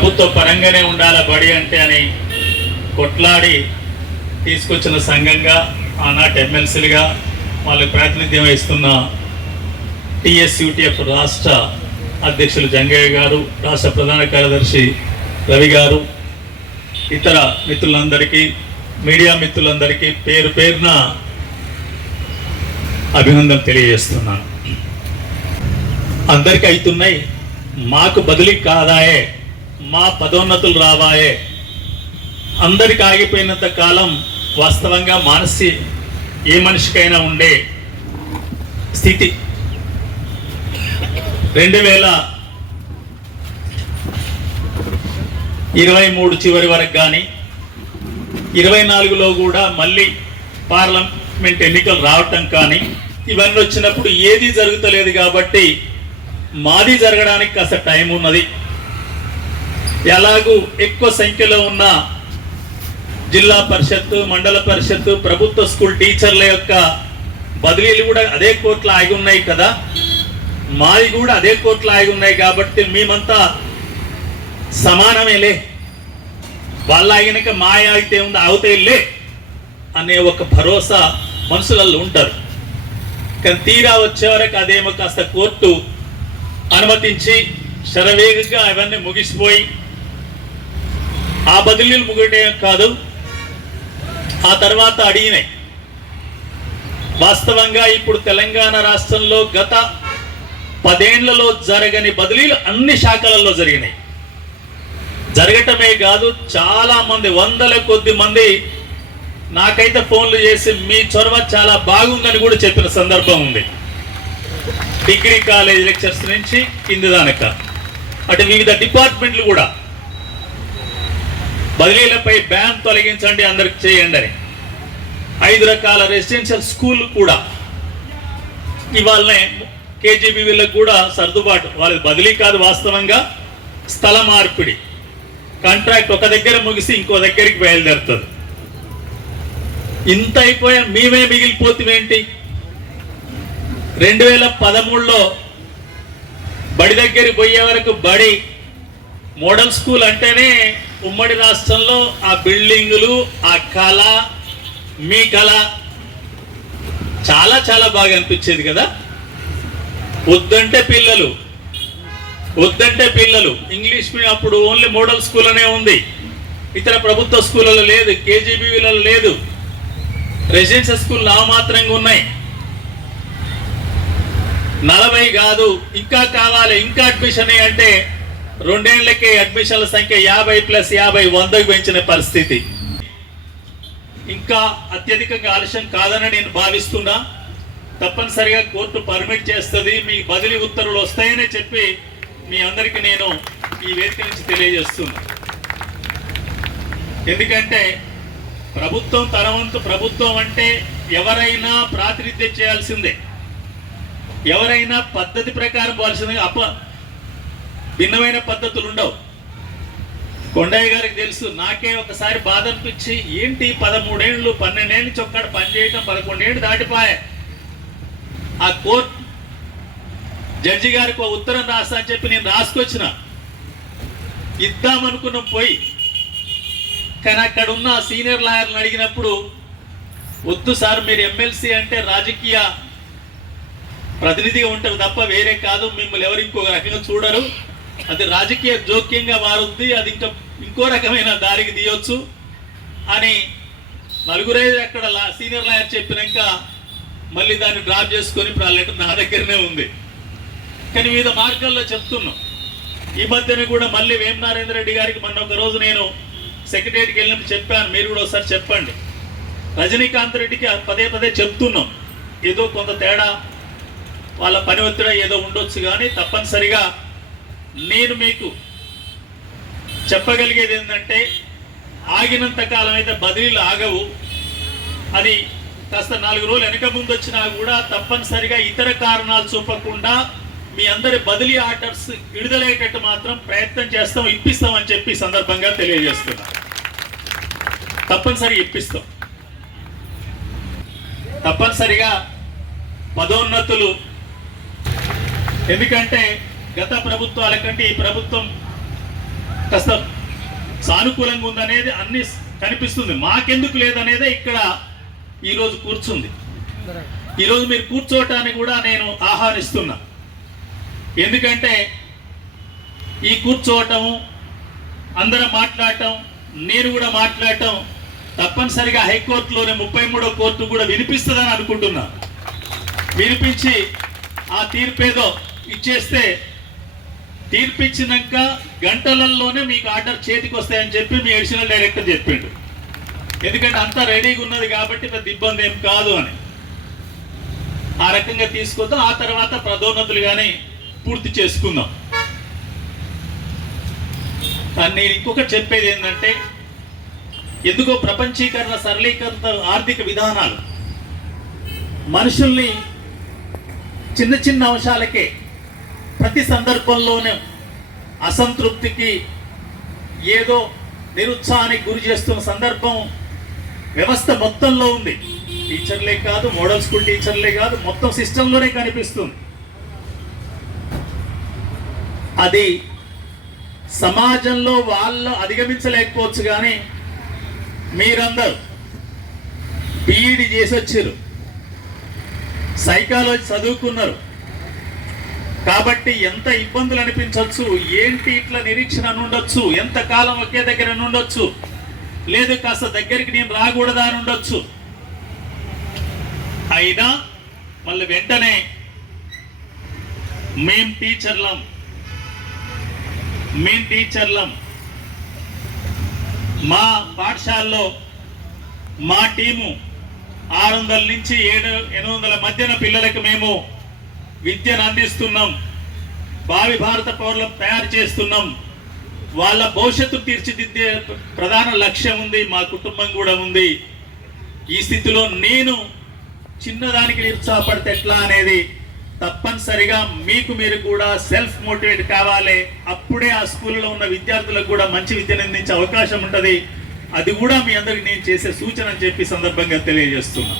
ప్రభుత్వ పరంగానే ఉండాలి బడి అంటే అని కొట్లాడి తీసుకొచ్చిన సంఘంగా ఆనాటి ఎమ్మెల్సీలుగా వాళ్ళకి ప్రాతినిధ్యం వహిస్తున్న టీఎస్యూటీఎఫ్ రాష్ట్ర అధ్యక్షులు జంగయ్య గారు, రాష్ట్ర ప్రధాన కార్యదర్శి రవి గారు, ఇతర మిత్రులందరికీ, మీడియా మిత్రులందరికీ పేరు పేరున అభినందన తెలియజేస్తున్నాను. అందరికీ అవుతున్నాయి, మాకు బదిలీ కాదాయే, మా పదోన్నతులు రావాయే. అందరికి ఆగిపోయినంత కాలం వాస్తవంగా ఏ మనిషికైనా ఉండే స్థితి 2023 చివరి వరకు కానీ 24లో కూడా మళ్ళీ పార్లమెంట్ ఎన్నికలు రావటం కానీ ఇవన్నీ వచ్చినప్పుడు ఏది జరుగుతలేదు. కాబట్టి మాది జరగడానికి కాస్త టైం ఉన్నది. ఎలాగూ ఎక్కువ సంఖ్యలో ఉన్న జిల్లా పరిషత్తు, మండల పరిషత్తు, ప్రభుత్వ స్కూల్ టీచర్ల యొక్క బదిలీలు కూడా అదే కోర్టులో ఆగి ఉన్నాయి కదా, మాది కూడా అదే కోర్టులో ఆగి ఉన్నాయి. కాబట్టి మేమంతా సమానమేలే, వాళ్ళ ఆగినాక మా ఆగితే ఉంది అవుతాయిలే అనే ఒక భరోసా మనుషులలో ఉంటారు. కానీ తీరా వచ్చేవరకు అదేమో కాస్త కోర్టు అనుమతించి శరవేగంగా అవన్నీ ముగిసిపోయి ఆ బదిలీలు ముగియటే కాదు, ఆ తర్వాత అడిగినాయి. వాస్తవంగా ఇప్పుడు తెలంగాణ రాష్ట్రంలో గత 10 ఏళ్లలో జరగని బదిలీలు అన్ని శాఖలలో జరిగినాయి. జరగటమే కాదు, చాలా మంది, వందల కొద్ది మంది నాకైతే ఫోన్లు చేసి మీ చొరవ చాలా బాగుందని కూడా చెప్పిన సందర్భం ఉంది. డిగ్రీ కాలేజ్ లెక్చర్స్ నుంచి కింది దానక అటు వివిధ డిపార్ట్మెంట్లు కూడా బదిలీలపై బ్యాన్ తొలగించండి, అందరికి చేయండి అని 5 రకాల రెసిడెన్షియల్ స్కూల్ కూడా ఇవాళనే కేజీబీవీలకు కూడా సర్దుబాటు. వాళ్ళకి బదిలీ కాదు, వాస్తవంగా స్థల మార్పిడి, కాంట్రాక్ట్ ఒక దగ్గర ముగిసి ఇంకో దగ్గరికి బయలుదేరుతుంది. ఇంత అయిపోయా మేమే మిగిలిపోతుందేంటి? 2013లో బడి దగ్గరికి పోయే వరకు బడి మోడల్ స్కూల్ అంటేనే ఉమ్మడి రాష్ట్రంలో ఆ బిల్డింగులు, ఆ కళ, మీ కళ చాలా చాలా బాగా అనిపించేది కదా. వద్దంటే పిల్లలు ఇంగ్లీష్ మీడియం అప్పుడు ఓన్లీ మోడల్ స్కూల్ అనే ఉంది, ఇతర ప్రభుత్వ స్కూళ్ళలో లేదు, కేజీబీవీలలో లేదు, రెసిడెన్షియల్ స్కూల్ నామాత్రంగా ఉన్నాయి. 40 కాదు ఇంకా కావాలి, ఇంకా అడ్మిషన్ అంటే 2 ఏళ్లకే అడ్మిషన్ల సంఖ్య 50+50 100కు పెంచిన పరిస్థితి. ఇంకా అత్యధికంగా ఆలస్యం కాదని నేను భావిస్తున్నా. తప్పనిసరిగా కోర్టు పర్మిట్ చేస్తుంది, మీ బదిలీ ఉత్తర్వులు వస్తాయని చెప్పి మీ అందరికీ నేను ఈ వేదిక నుంచి తెలియజేస్తున్నా. ఎందుకంటే ప్రభుత్వం తన వంతు, ప్రభుత్వం అంటే ఎవరైనా ప్రాతినిధ్యం చేయాల్సిందే, ఎవరైనా పద్ధతి ప్రకారం పోవాల్సిందే, భిన్నమైన పద్ధతులు ఉండవు. కొండయ్య గారికి తెలుసు, నాకే ఒకసారి బాధ అనిపించి ఏంటి 13 ఏళ్ళు 12 ఏళ్ళ నుంచి ఒక్కడ పనిచేయటం 11 ఏళ్ళు దాటిపోయా. ఆ కోర్టు జడ్జి గారికి ఒక ఉత్తరం రాస్తా అని చెప్పి నేను రాసుకొచ్చిన, ఇద్దామనుకున్నాం పోయి. కానీ అక్కడ ఉన్న సీనియర్ లాయర్లను అడిగినప్పుడు వద్దు సార్, మీరు ఎమ్మెల్సీ అంటే రాజకీయ ప్రతినిధిగా ఉంటారు తప్ప వేరే కాదు, మిమ్మల్ని ఎవరు ఇంకొక రకంగా చూడరు, అది రాజకీయ జోక్యంగా మారుద్ది, అది ఇంకో రకమైన దారికి తీయొచ్చు అని నలుగురే అక్కడ సీనియర్ లాయర్ చెప్పినాక మళ్ళీ దాన్ని డ్రాప్ చేసుకొని ఇప్పుడు ఆ లెటర్ నా దగ్గరనే ఉంది. కానీ వివిధ మార్గాల్లో చెప్తున్నాం. ఈ మధ్యన కూడా మళ్ళీ వేమనారాయణ రెడ్డి గారికి మొన్న ఒక రోజు నేను సెక్రటరీకి వెళ్ళినప్పుడు చెప్పాను, మీరు కూడా ఒకసారి చెప్పండి. రజనీకాంత్ రెడ్డికి పదే చెప్తున్నాం, ఏదో కొంత తేడా వాళ్ళ పని ఒత్తిడి ఏదో ఉండొచ్చు, కానీ తప్పనిసరిగా నేను మీకు చెప్పగలిగేది ఏంటంటే ఆగినంత కాలం అయితే బదిలీలు ఆగవు. అది కాస్త 4 రోజులు వెనక ముందు వచ్చినా కూడా తప్పనిసరిగా ఇతర కారణాలు చూపకుండా మీ అందరి బదిలీ ఆర్డర్స్ విడుదలయ్యేటట్టు మాత్రం ప్రయత్నం చేస్తాం, ఇప్పిస్తామని చెప్పి సందర్భంగా తెలియజేస్తున్నా. తప్పనిసరిగా ఇప్పిస్తాం. తప్పనిసరిగా పదోన్నతులు, ఎందుకంటే గత ప్రభుత్వాల కంటే ఈ ప్రభుత్వం కాస్త సానుకూలంగా ఉందనేది అన్ని కనిపిస్తుంది. మాకెందుకు లేదనేదే ఇక్కడ ఈరోజు కూర్చుంది. ఈరోజు మీరు కూర్చోవటానికి కూడా నేను ఆహ్వానిస్తున్నా. ఎందుకంటే ఈ కూర్చోవటము, అందరం మాట్లాడటం, నేను కూడా మాట్లాడటం తప్పనిసరిగా హైకోర్టులోనే 33వ కోర్టు కూడా వినిపిస్తుందని అనుకుంటున్నా. వినిపించి ఆ తీర్పేదో ఇచ్చేస్తే తీర్పిచ్చినాక గంటలలోనే మీకు ఆర్డర్ చేతికి వస్తాయని చెప్పి మీ అడిషనల్ డైరెక్టర్ చెప్పిండు. ఎందుకంటే అంతా రెడీగా ఉన్నది కాబట్టి పెద్ద ఇబ్బంది ఏం కాదు అని ఆ రకంగా తీసుకొద్దాం. ఆ తర్వాత పదోన్నతులు కానీ పూర్తి చేసుకుందాం. కానీ నేను ఇంకొకటి చెప్పేది ఏంటంటే, ఎందుకో ప్రపంచీకరణ, సరళీకరణ ఆర్థిక విధానాలు మనుషుల్ని చిన్న చిన్న అంశాలకే ప్రతి సందర్భంలోనే అసంతృప్తికి, ఏదో నిరుత్సాహానికి గురి చేస్తున్న సందర్భం వ్యవస్థ మొత్తంలో ఉంది. టీచర్లే కాదు, మోడల్ స్కూల్ టీచర్లే కాదు, మొత్తం సిస్టంలోనే కనిపిస్తుంది. అది సమాజంలో వాళ్ళు అధిగమించలేకపోవచ్చు. కానీ మీరందరూ బీఈడి చేసి వచ్చారు, సైకాలజీ చదువుకున్నారు కాబట్టి ఎంత ఇబ్బందులు అనిపించవచ్చు, ఏంటి ఇట్లా నిరీక్షణ అని ఉండొచ్చు, ఎంతకాలం ఒకే దగ్గర ఉండొచ్చు, లేదు కాస్త దగ్గరికి నేను రాకూడదా అని ఉండొచ్చు. అయినా మళ్ళీ వెంటనే మేం టీచర్లం మా పాఠశాలలో మా టీము 600 నుంచి 700 మధ్యన పిల్లలకు మేము విద్యను అందిస్తున్నాం. భావి భారత పౌరులను తయారు చేస్తున్నాం. వాళ్ళ భవిష్యత్తు తీర్చిదిద్దే ప్రధాన లక్ష్యం ఉంది. మా కుటుంబం కూడా ఉంది. ఈ స్థితిలో నేను చిన్నదానికి నిరుత్సాహపడితే ఎట్లా అనేది తప్పనిసరిగా మీకు మీరు కూడా సెల్ఫ్ మోటివేట్ కావాలి. అప్పుడే ఆ స్కూల్లో ఉన్న విద్యార్థులకు కూడా మంచి విద్యను అందించే అవకాశం ఉంటుంది. అది కూడా మీ అందరికి నేను చేసే సూచన అని చెప్పి సందర్భంగా తెలియజేస్తున్నా.